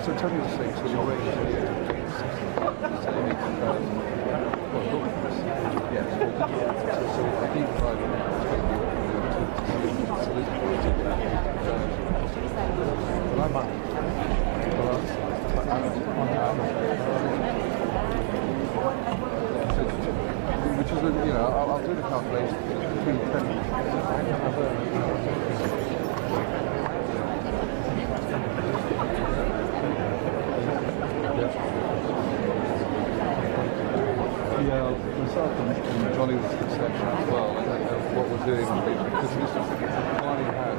So tell me the thing, so you're ready to which is, you know, I'll do the calculation between 10 myself and Johnny was conception as well, and what we're doing, because this is Barney had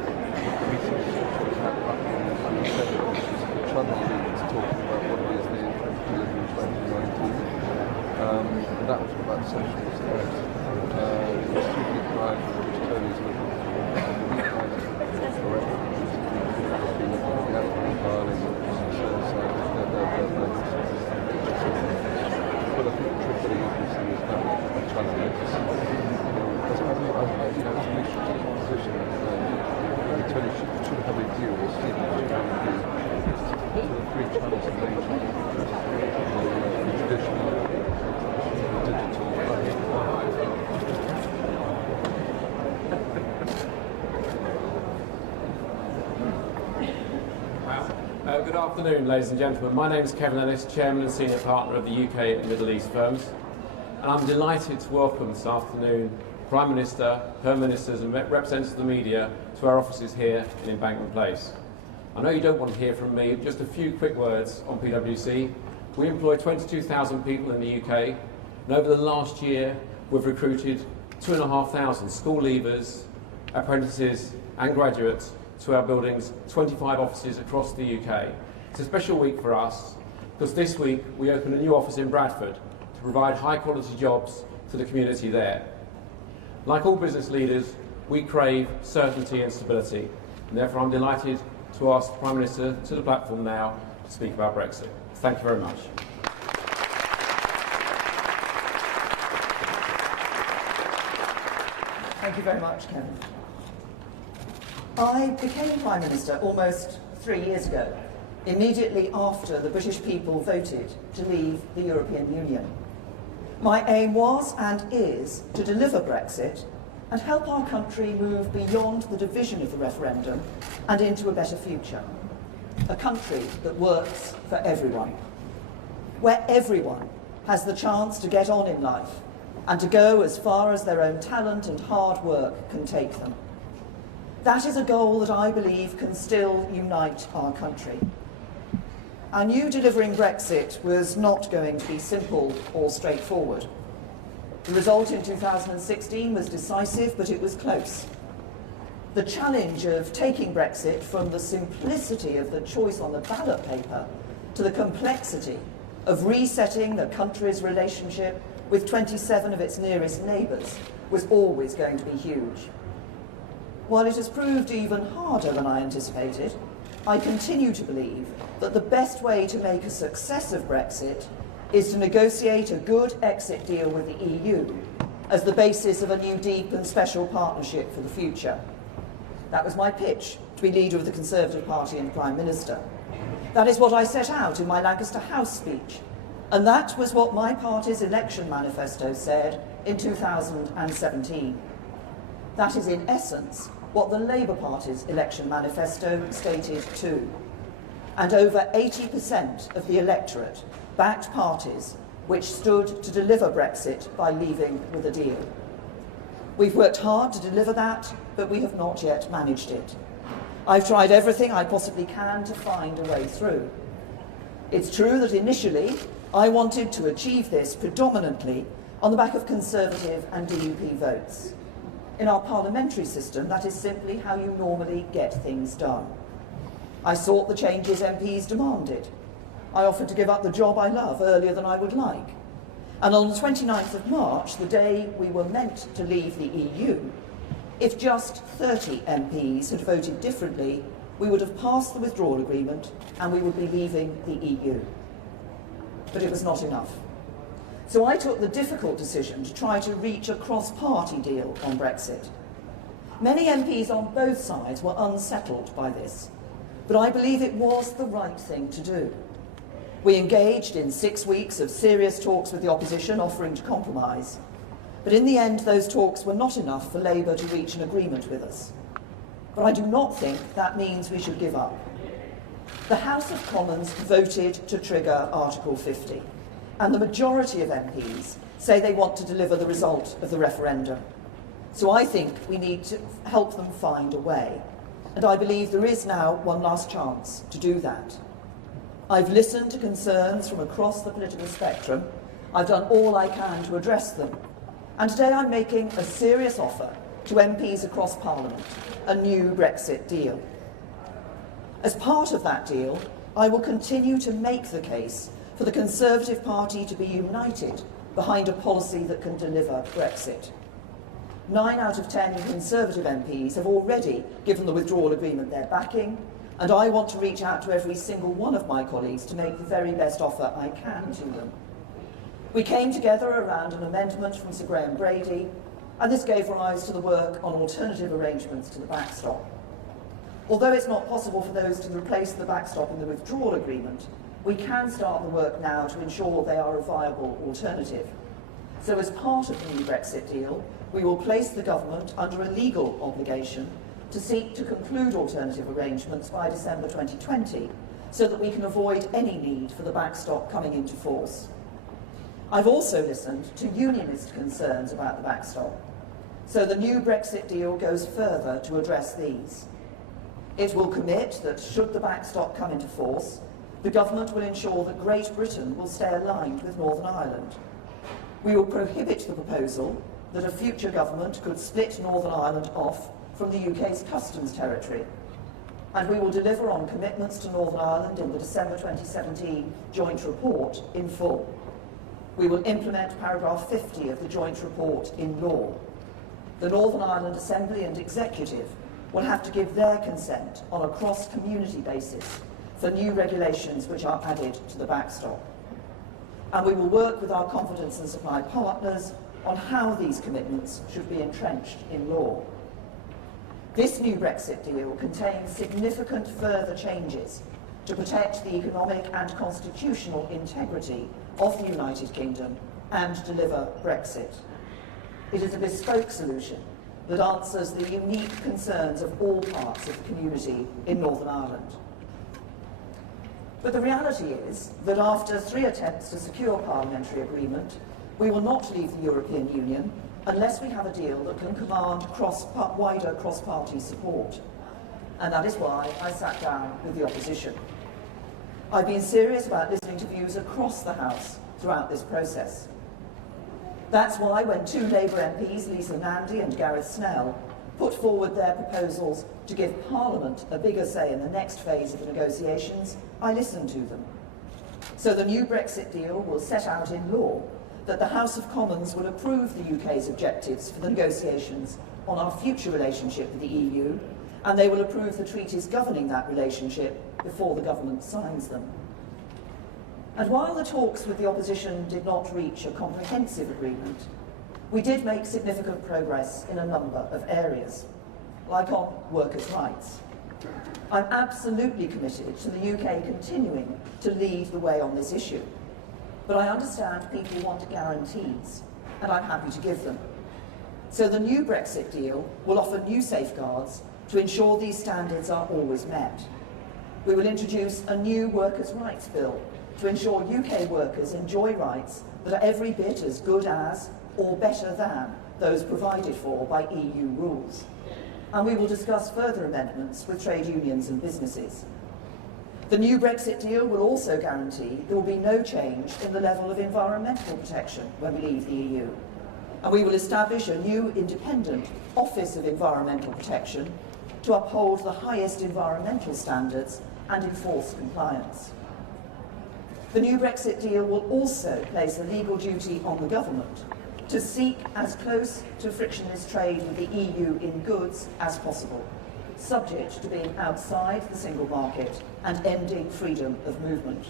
meetings which had back in 2007, which is the Channel Leads talking about what it is the delivery in 2019. And that was about social respect. The student drive, which Tony's looking for, the kind of correct, the African Ireland, but I think the trick that you see is that China lives. As a mission position, Tony should have a view or see the three channels of nature, the traditional, the digital. Good afternoon, ladies and gentlemen. My name is Kevin Ellis, Chairman and Senior Partner of the UK and Middle East firms. And I'm delighted to welcome this afternoon Prime Minister, her ministers and representatives of the media to our offices here in Embankment Place. I know you don't want to hear from me, just a few quick words on PwC. We employ 22,000 people in the UK, and over the last year we've recruited 2,500 school leavers, apprentices and graduates to our building's 25 offices across the UK. It's a special week for us because this week we open a new office in Bradford to provide high quality jobs to the community there. Like all business leaders, we crave certainty and stability, and therefore I'm delighted to ask the Prime Minister to the platform now to speak about Brexit. Thank you very much. Thank you very much, Kevin. I became Prime Minister almost 3 years ago, immediately after the British people voted to leave the European Union. My aim was and is to deliver Brexit and help our country move beyond the division of the referendum and into a better future. A country that works for everyone, where everyone has the chance to get on in life and to go as far as their own talent and hard work can take them. That is a goal that I believe can still unite our country. I knew delivering Brexit was not going to be simple or straightforward. The result in 2016 was decisive, but it was close. The challenge of taking Brexit from the simplicity of the choice on the ballot paper to the complexity of resetting the country's relationship with 27 of its nearest neighbours was always going to be huge. While it has proved even harder than I anticipated, I continue to believe that the best way to make a success of Brexit is to negotiate a good exit deal with the EU as the basis of a new deep and special partnership for the future. That was my pitch to be leader of the Conservative Party and Prime Minister. That is what I set out in my Lancaster House speech, and that was what my party's election manifesto said in 2017. That is, in essence, what the Labour Party's election manifesto stated too. And over 80% of the electorate backed parties which stood to deliver Brexit by leaving with a deal. We've worked hard to deliver that, but we have not yet managed it. I've tried everything I possibly can to find a way through. It's true that initially I wanted to achieve this predominantly on the back of Conservative and DUP votes. In our parliamentary system, that is simply how you normally get things done. I sought the changes MPs demanded. I offered to give up the job I love earlier than I would like. And on the 29th of March, the day we were meant to leave the EU, if just 30 MPs had voted differently, we would have passed the withdrawal agreement and we would be leaving the EU. But it was not enough. So I took the difficult decision to try to reach a cross-party deal on Brexit. Many MPs on both sides were unsettled by this, but I believe it was the right thing to do. We engaged in 6 weeks of serious talks with the opposition, offering to compromise. But in the end, those talks were not enough for Labour to reach an agreement with us. But I do not think that means we should give up. The House of Commons voted to trigger Article 50, and the majority of MPs say they want to deliver the result of the referendum. So I think we need to help them find a way. And I believe there is now one last chance to do that. I've listened to concerns from across the political spectrum. I've done all I can to address them. And today I'm making a serious offer to MPs across Parliament, a new Brexit deal. As part of that deal, I will continue to make the case for the Conservative Party to be united behind a policy that can deliver Brexit. 9 out of 10 Conservative MPs have already given the withdrawal agreement their backing, and I want to reach out to every single one of my colleagues to make the very best offer I can to them. We came together around an amendment from Sir Graham Brady, and this gave rise to the work on alternative arrangements to the backstop. Although it's not possible for those to replace the backstop in the withdrawal agreement, we can start the work now to ensure they are a viable alternative. So as part of the new Brexit deal, we will place the government under a legal obligation to seek to conclude alternative arrangements by December 2020, so that we can avoid any need for the backstop coming into force. I've also listened to unionist concerns about the backstop, so the new Brexit deal goes further to address these. It will commit that should the backstop come into force, the government will ensure that Great Britain will stay aligned with Northern Ireland. We will prohibit the proposal that a future government could split Northern Ireland off from the UK's customs territory. And we will deliver on commitments to Northern Ireland in the December 2017 joint report in full. We will implement paragraph 50 of the joint report in law. The Northern Ireland Assembly and Executive will have to give their consent on a cross-community basis for new regulations which are added to the backstop. And we will work with our confidence and supply partners on how these commitments should be entrenched in law. This new Brexit deal contains significant further changes to protect the economic and constitutional integrity of the United Kingdom and deliver Brexit. It is a bespoke solution that answers the unique concerns of all parts of the community in Northern Ireland. But the reality is that after 3 attempts to secure parliamentary agreement, we will not leave the European Union unless we have a deal that can command wider cross-party support. And that is why I sat down with the opposition. I've been serious about listening to views across the House throughout this process. That's why when 2 Labour MPs, Lisa Nandy and Gareth Snell, put forward their proposals to give Parliament a bigger say in the next phase of the negotiations, I listened to them. So the new Brexit deal will set out in law that the House of Commons will approve the UK's objectives for the negotiations on our future relationship with the EU, and they will approve the treaties governing that relationship before the government signs them. And while the talks with the opposition did not reach a comprehensive agreement, we did make significant progress in a number of areas, like on workers' rights. I'm absolutely committed to the UK continuing to lead the way on this issue, but I understand people want guarantees, and I'm happy to give them. So the new Brexit deal will offer new safeguards to ensure these standards are always met. We will introduce a new workers' rights bill to ensure UK workers enjoy rights that are every bit as good as or better than those provided for by EU rules. And we will discuss further amendments with trade unions and businesses. The new Brexit deal will also guarantee there will be no change in the level of environmental protection when we leave the EU. And we will establish a new independent Office of Environmental Protection to uphold the highest environmental standards and enforce compliance. The new Brexit deal will also place a legal duty on the government to seek as close to frictionless trade with the EU in goods as possible, subject to being outside the single market and ending freedom of movement.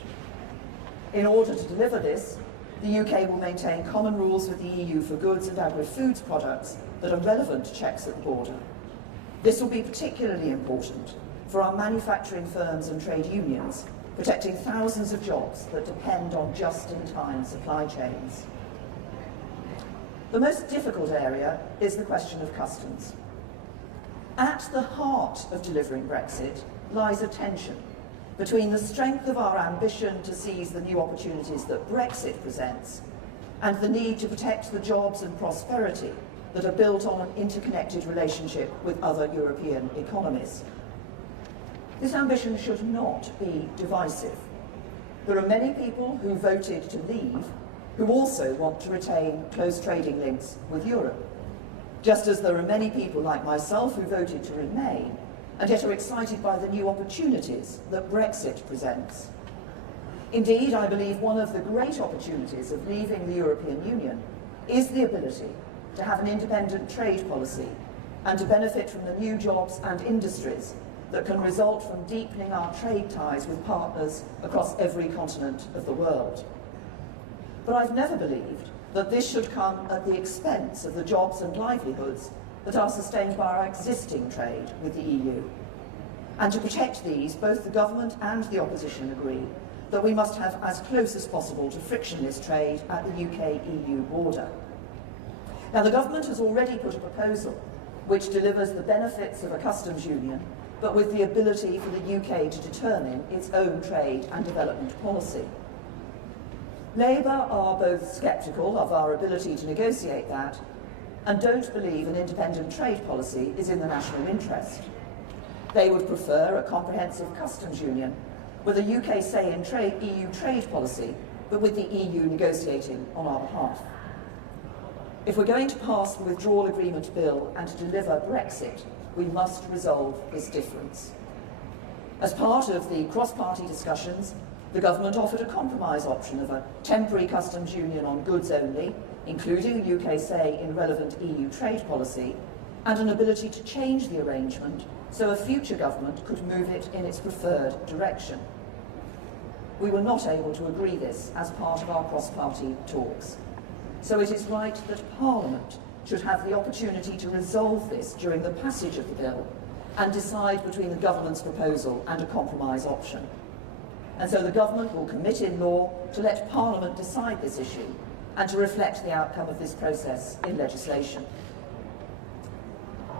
In order to deliver this, the UK will maintain common rules with the EU for goods and agri-foods products that are relevant to checks at the border. This will be particularly important for our manufacturing firms and trade unions, protecting thousands of jobs that depend on just-in-time supply chains. The most difficult area is the question of customs. At the heart of delivering Brexit lies a tension between the strength of our ambition to seize the new opportunities that Brexit presents and the need to protect the jobs and prosperity that are built on an interconnected relationship with other European economies. This ambition should not be divisive. There are many people who voted to leave who also want to retain close trading links with Europe, just as there are many people like myself who voted to remain and yet are excited by the new opportunities that Brexit presents. Indeed, I believe one of the great opportunities of leaving the European Union is the ability to have an independent trade policy and to benefit from the new jobs and industries that can result from deepening our trade ties with partners across every continent of the world. But I've never believed that this should come at the expense of the jobs and livelihoods that are sustained by our existing trade with the EU. And to protect these, both the government and the opposition agree that we must have as close as possible to frictionless trade at the UK-EU border. Now, the government has already put a proposal which delivers the benefits of a customs union, but with the ability for the UK to determine its own trade and development policy. Labour are both sceptical of our ability to negotiate that and don't believe an independent trade policy is in the national interest. They would prefer a comprehensive customs union with a UK say in EU trade policy, but with the EU negotiating on our behalf. If we're going to pass the withdrawal agreement bill and to deliver Brexit, we must resolve this difference. As part of the cross-party discussions, the government offered a compromise option of a temporary customs union on goods only, including a UK say in relevant EU trade policy, and an ability to change the arrangement so a future government could move it in its preferred direction. We were not able to agree this as part of our cross-party talks. So it is right that Parliament should have the opportunity to resolve this during the passage of the bill and decide between the government's proposal and a compromise option. And so the government will commit in law to let Parliament decide this issue and to reflect the outcome of this process in legislation.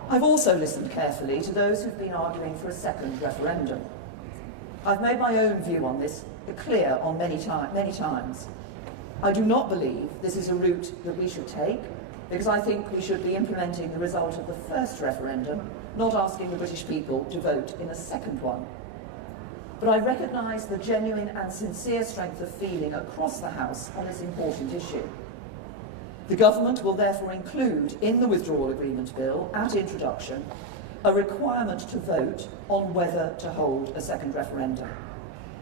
I've also listened carefully to those who've been arguing for a second referendum. I've made my own view on this clear on many times. I do not believe this is a route that we should take, because I think we should be implementing the result of the first referendum, not asking the British people to vote in a second one. But I recognise the genuine and sincere strength of feeling across the House on this important issue. The government will therefore include in the withdrawal agreement bill, at introduction, a requirement to vote on whether to hold a second referendum.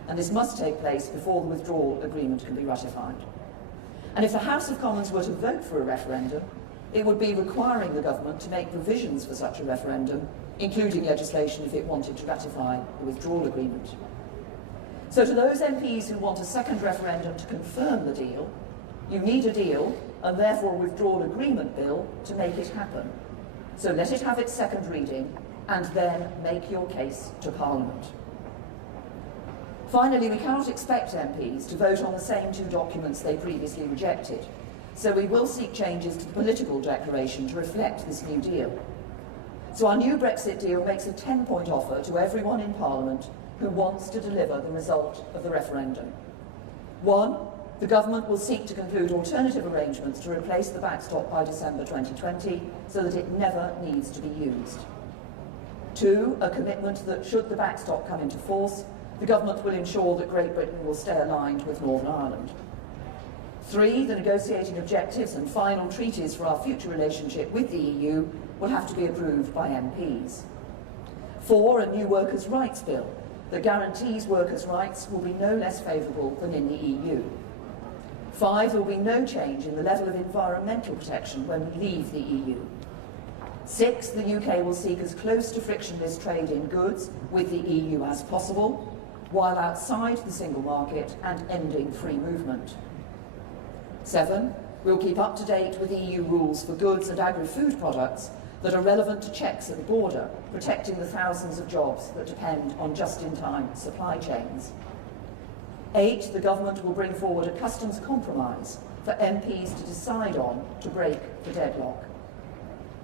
And this must take place before the withdrawal agreement can be ratified. And if the House of Commons were to vote for a referendum, it would be requiring the government to make provisions for such a referendum, including legislation if it wanted to ratify the withdrawal agreement. So to those MPs who want a second referendum to confirm the deal, you need a deal and therefore a withdrawal agreement bill to make it happen. So let it have its second reading and then make your case to Parliament. Finally, we cannot expect MPs to vote on the same two documents they previously rejected, so we will seek changes to the political declaration to reflect this new deal. So our new Brexit deal makes a 10-point offer to everyone in Parliament who wants to deliver the result of the referendum. 1, the government will seek to conclude alternative arrangements to replace the backstop by December 2020 so that it never needs to be used. 2, a commitment that should the backstop come into force, the government will ensure that Great Britain will stay aligned with Northern Ireland. 3, the negotiating objectives and final treaties for our future relationship with the EU will have to be approved by MPs. 4, a new workers' rights bill that guarantees workers' rights will be no less favourable than in the EU. 5, there will be no change in the level of environmental protection when we leave the EU. 6, the UK will seek as close to frictionless trade in goods with the EU as possible, while outside the single market and ending free movement. 7, we'll keep up to date with EU rules for goods and agri-food products that are relevant to checks at the border, protecting the thousands of jobs that depend on just-in-time supply chains. 8, the government will bring forward a customs compromise for MPs to decide on to break the deadlock.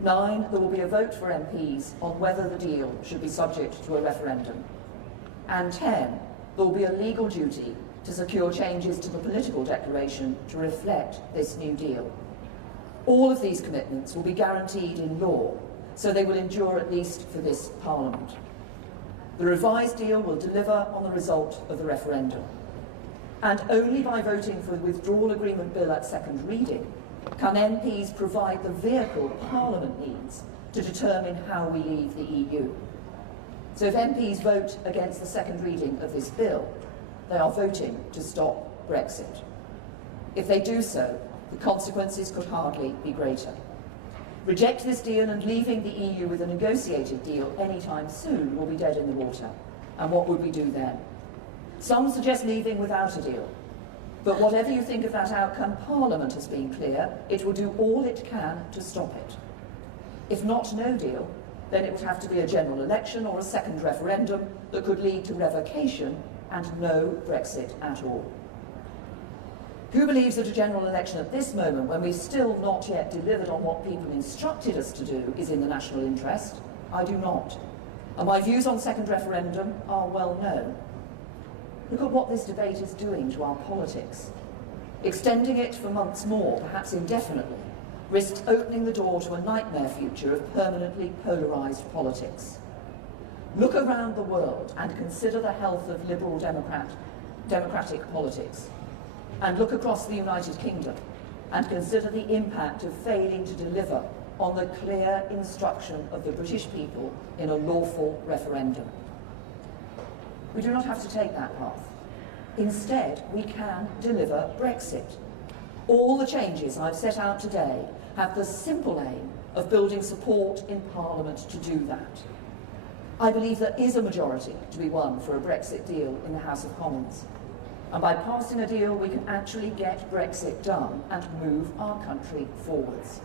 9, there will be a vote for MPs on whether the deal should be subject to a referendum. And 10, there will be a legal duty to secure changes to the political declaration to reflect this new deal. All of these commitments will be guaranteed in law, so they will endure at least for this Parliament. The revised deal will deliver on the result of the referendum. And only by voting for the withdrawal agreement bill at second reading can MPs provide the vehicle Parliament needs to determine how we leave the EU. So if MPs vote against the second reading of this bill, they are voting to stop Brexit. If they do so, the consequences could hardly be greater. Reject this deal and leaving the EU with a negotiated deal anytime soon will be dead in the water. And what would we do then? Some suggest leaving without a deal. But whatever you think of that outcome, Parliament has been clear it will do all it can to stop it. If not no deal, then it would have to be a general election or a second referendum that could lead to revocation and no Brexit at all. Who believes that a general election at this moment, when we've still not yet delivered on what people instructed us to do, is in the national interest? I do not. And my views on second referendum are well known. Look at what this debate is doing to our politics. Extending it for months more, perhaps indefinitely, risks opening the door to a nightmare future of permanently polarised politics. Look around the world and consider the health of liberal democratic politics. And look across the United Kingdom and consider the impact of failing to deliver on the clear instruction of the British people in a lawful referendum. We do not have to take that path. Instead, we can deliver Brexit. All the changes I've set out today have the simple aim of building support in Parliament to do that. I believe there is a majority to be won for a Brexit deal in the House of Commons. And by passing a deal, we can actually get Brexit done and move our country forwards.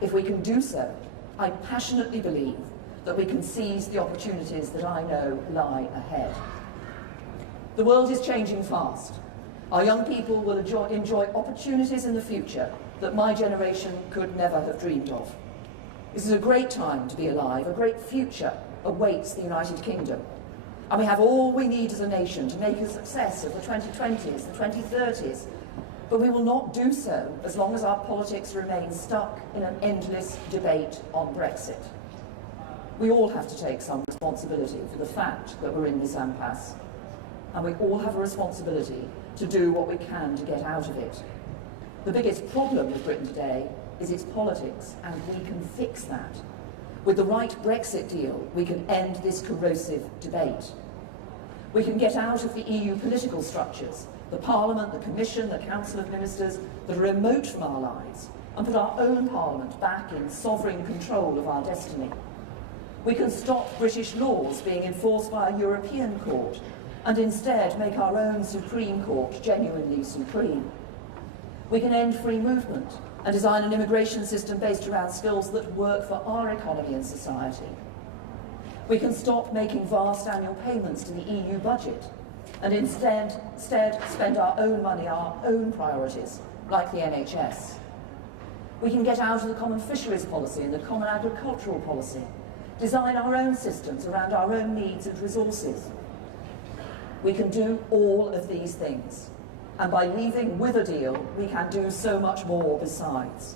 If we can do so, I passionately believe that we can seize the opportunities that I know lie ahead. The world is changing fast. Our young people will enjoy opportunities in the future that my generation could never have dreamed of. This is a great time to be alive. A great future awaits the United Kingdom. And we have all we need as a nation to make a success of the 2020s, the 2030s. But we will not do so as long as our politics remain stuck in an endless debate on Brexit. We all have to take some responsibility for the fact that we're in this impasse. And we all have a responsibility to do what we can to get out of it. The biggest problem with Britain today is its politics, and we can fix that. With the right Brexit deal, we can end this corrosive debate. We can get out of the EU political structures, the Parliament, the Commission, the Council of Ministers, that are remote from our lives, and put our own Parliament back in sovereign control of our destiny. We can stop British laws being enforced by a European court, and instead make our own Supreme Court genuinely supreme. We can end free movement and design an immigration system based around skills that work for our economy and society. We can stop making vast annual payments to the EU budget and instead spend our own money, our own priorities, like the NHS. We can get out of the common fisheries policy and the common agricultural policy, design our own systems around our own needs and resources. We can do all of these things. And by leaving with a deal, we can do so much more besides.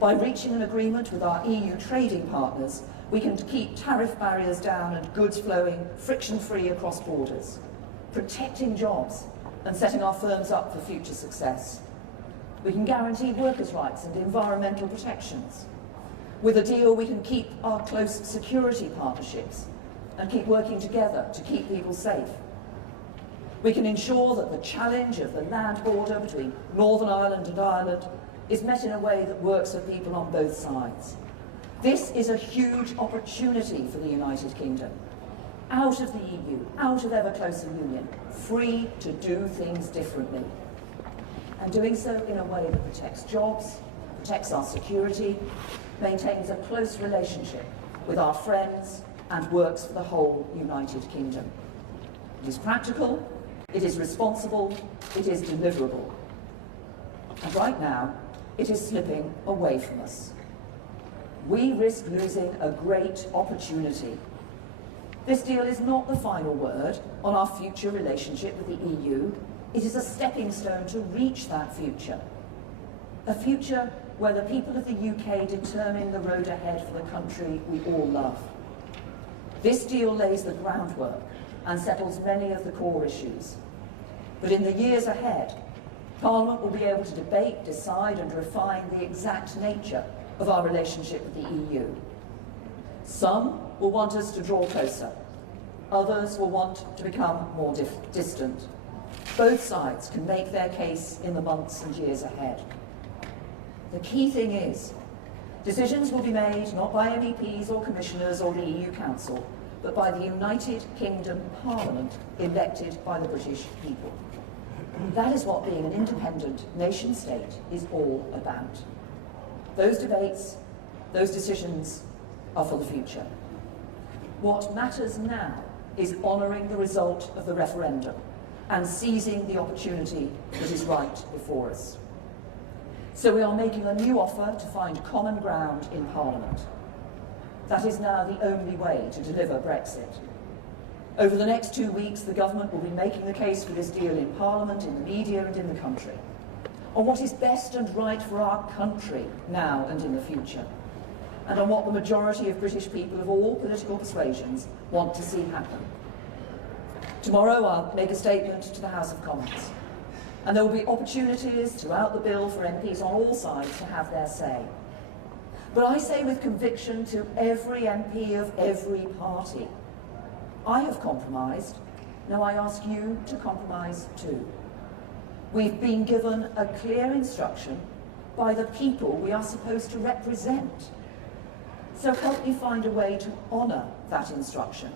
By reaching an agreement with our EU trading partners, we can keep tariff barriers down and goods flowing friction-free across borders, protecting jobs and setting our firms up for future success. We can guarantee workers' rights and environmental protections. With a deal, we can keep our close security partnerships and keep working together to keep people safe. We can ensure that the challenge of the land border between Northern Ireland and Ireland is met in a way that works for people on both sides. This is a huge opportunity for the United Kingdom. Out of the EU, out of ever closer union, free to do things differently. And doing so in a way that protects jobs, protects our security, maintains a close relationship with our friends, and works for the whole United Kingdom. It is practical, it is responsible, it is deliverable. And right now, it is slipping away from us. We risk losing a great opportunity. This deal is not the final word on our future relationship with the EU. It is a stepping stone to reach that future. A future where the people of the UK determine the road ahead for the country we all love. This deal lays the groundwork and settles many of the core issues. But in the years ahead, Parliament will be able to debate, decide and refine the exact nature of our relationship with the EU. Some will want us to draw closer. Others will want to become more distant. Both sides can make their case in the months and years ahead. The key thing is, decisions will be made not by MEPs or commissioners or the EU Council, but by the United Kingdom Parliament elected by the British people. That is what being an independent nation-state is all about. Those debates, those decisions are for the future. What matters now is honouring the result of the referendum and seizing the opportunity that is right before us. So we are making a new offer to find common ground in Parliament. That is now the only way to deliver Brexit. Over the next 2 weeks, the government will be making the case for this deal in Parliament, in the media and in the country, on what is best and right for our country now and in the future, and on what the majority of British people of all political persuasions want to see happen. Tomorrow I'll make a statement to the House of Commons, and there will be opportunities throughout the bill for MPs on all sides to have their say. But I say with conviction to every MP of every party, I have compromised, now I ask you to compromise too. We've been given a clear instruction by the people we are supposed to represent So help me find a way to honour that instruction,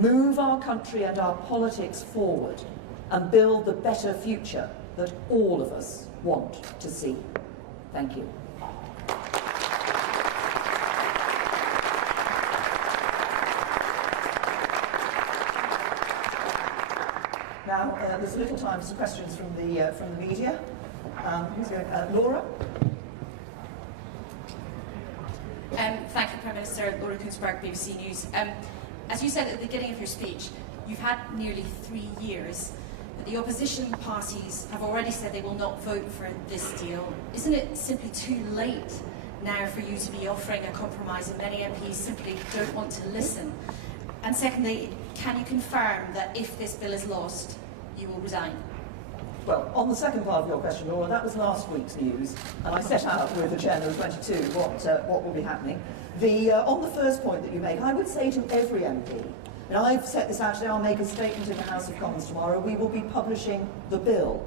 move our country and our politics forward, and build the better future that all of us want to see. Thank you. Now, there's a little time for some questions from the media. Who's going? Laura? Thank you, Prime Minister. Laura Kunsberg, BBC News. As you said at the beginning of your speech, you've had nearly 3 years, but the opposition parties have already said they will not vote for this deal. Isn't it simply too late now for you to be offering a compromise, and many MPs simply don't want to listen? And secondly, can you confirm that if this bill is lost, you will resign? Well, on the second part of your question, Laura, that was last week's news, and I set out with the chairman of 22 what will be happening. On the first point that you make, I would say to every MP, and I've set this out today, I'll make a statement in the House of Commons tomorrow, we will be publishing the bill.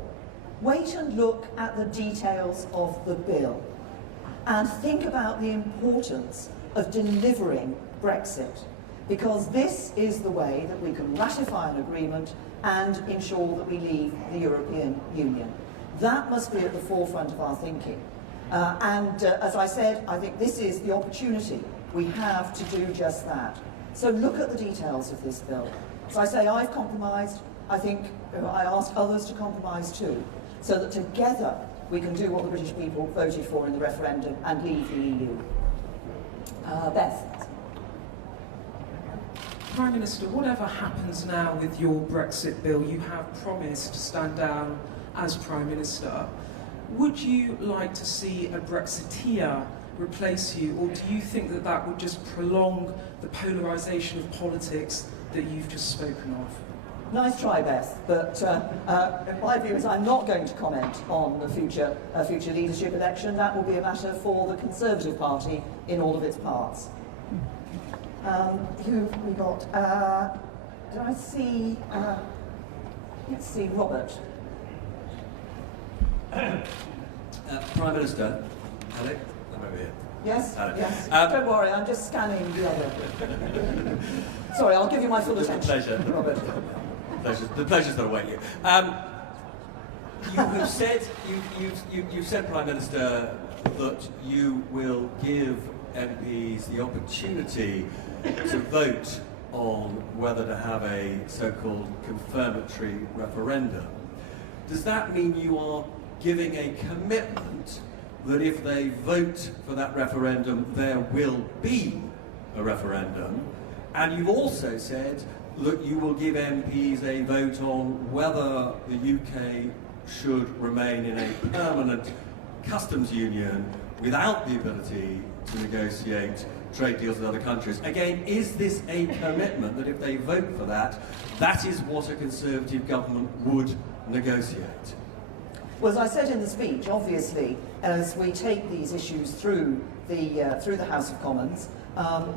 Wait and look at the details of the bill, and think about the importance of delivering Brexit, because this is the way that we can ratify an agreement and ensure that we leave the European Union. That must be at the forefront of our thinking. As I said, I think this is the opportunity we have to do just that. So look at the details of this bill. As I say, I've compromised. I think I ask others to compromise too, so that together we can do what the British people voted for in the referendum and leave the EU. Beth. Prime Minister, whatever happens now with your Brexit bill, you have promised to stand down as Prime Minister. Would you like to see a Brexiteer replace you, or do you think that that would just prolong the polarisation of politics that you've just spoken of? Nice try, Beth, but my view is I'm not going to comment on the future leadership election. That will be a matter for the Conservative Party in all of its parts. Who have we got? Did I see? Let's see, Robert. Prime Minister, Alec, I'm over here. Yes? Alec. Yes. Don't worry, I'm just scanning the other. Sorry, I'll give you my full attention. Pleasure. Robert. The pleasure's got to wait you. You have said, you've said, Prime Minister, that you will give MPs the opportunity to vote on whether to have a so-called confirmatory referendum. Does that mean you are giving a commitment that if they vote for that referendum, there will be a referendum? And you've also said that you will give MPs a vote on whether the UK should remain in a permanent customs union without the ability to negotiate trade deals with other countries. Again, is this a commitment that if they vote for that, that is what a Conservative government would negotiate? Well, as I said in the speech, obviously, as we take these issues through the House of Commons,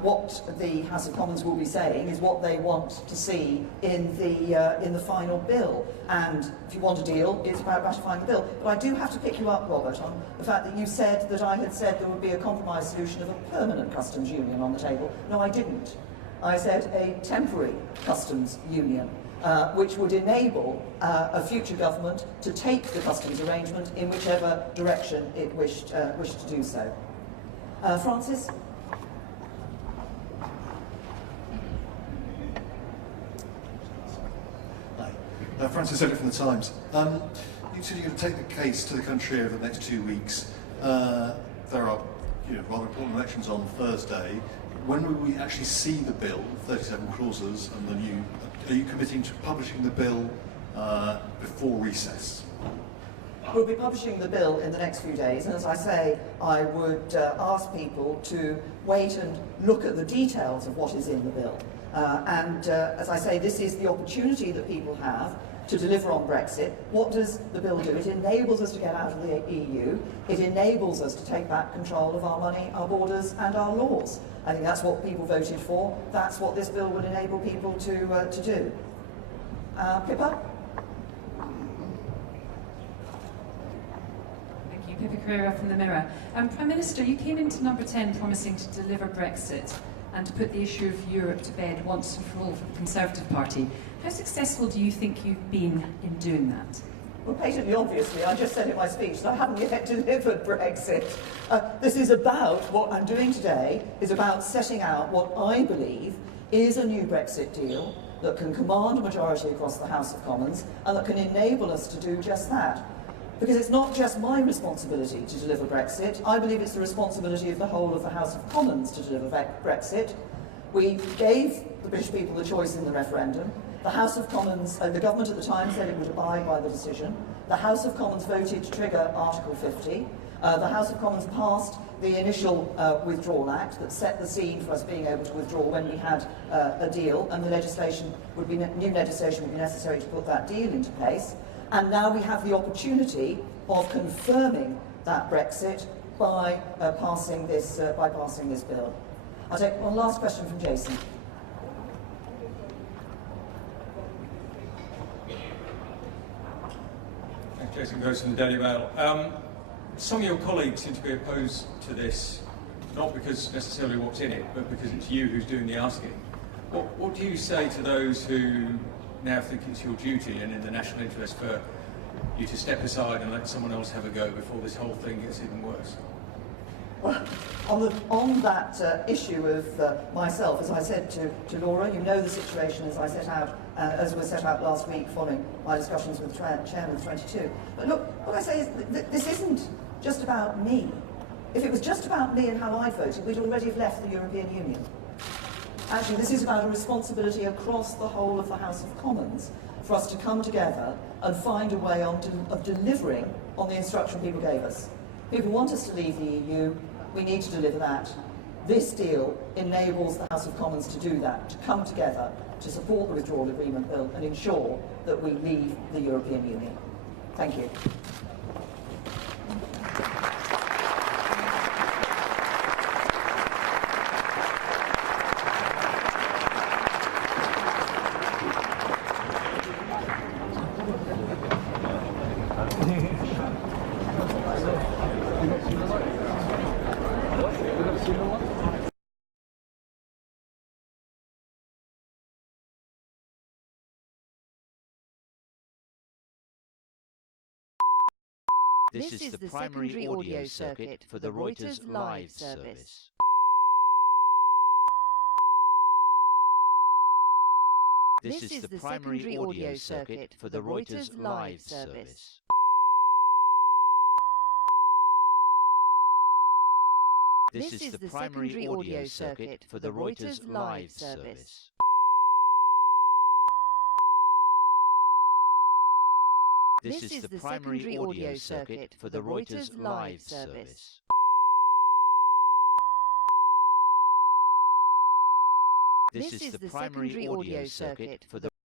what the House of Commons will be saying is what they want to see in the final bill. And if you want a deal, it's about ratifying the bill. But I do have to pick you up, Robert, on the fact that you said that I had said there would be a compromise solution of a permanent customs union on the table. No, I didn't. I said a temporary customs union, which would enable a future government to take the customs arrangement in whichever direction it wished to do so. Francis? Francis Elliott from The Times. You said you're going to take the case to the country over the next 2 weeks. There are rather important elections on Thursday. When will we actually see the bill, 37 clauses, and the new... Are you committing to publishing the bill before recess? We'll be publishing the bill in the next few days, and as I say, I would ask people to wait and look at the details of what is in the bill. As I say, this is the opportunity that people have to deliver on Brexit. What does the bill do? It enables us to get out of the EU. It enables us to take back control of our money, our borders and our laws. I think that's what people voted for. That's what this bill would enable people to do. Pippa? Thank you. Pippa Pereira from the Mirror. Prime Minister, you came into number 10 promising to deliver Brexit and to put the issue of Europe to bed once and for all for the Conservative Party. How successful do you think you've been in doing that? Well, patently obviously, I just said in my speech that I haven't yet delivered Brexit. This is about, what I'm doing today, is about setting out what I believe is a new Brexit deal that can command a majority across the House of Commons and that can enable us to do just that. Because it's not just my responsibility to deliver Brexit, I believe it's the responsibility of the whole of the House of Commons to deliver Brexit. We gave the British people the choice in the referendum. The House of Commons, the government at the time said it would abide by the decision. The House of Commons voted to trigger Article 50. The House of Commons passed the initial Withdrawal Act that set the scene for us being able to withdraw when we had a deal, and the legislation would be new legislation would be necessary to put that deal into place. And now we have the opportunity of confirming that Brexit by passing this bill. I'll take one last question from Jason. Jason Gross from the Daily Mail. Some of your colleagues seem to be opposed to this, not because necessarily what's in it, but because it's you who's doing the asking. What do you say to those who now think it's your duty and in the national interest for you to step aside and let someone else have a go before this whole thing gets even worse? Well, on that issue of myself, as I said to Laura, you know the situation as I set out, as was set out last week following my discussions with the chairman of 22. But look, what I say is this isn't just about me. If it was just about me and how I voted, we'd already have left the European Union. Actually, this is about a responsibility across the whole of the House of Commons for us to come together and find a way of delivering on the instruction people gave us. People want us to leave the EU, we need to deliver that. This deal enables the House of Commons to do that, to come together, to support the withdrawal agreement bill and ensure that we leave the European Union. Thank you. This is the primary audio circuit for the Reuters live service. This is the primary audio circuit for the Reuters live service. This is the primary audio circuit for the Reuters live service. This is the primary audio circuit for the Reuters live service. This is the primary audio circuit for the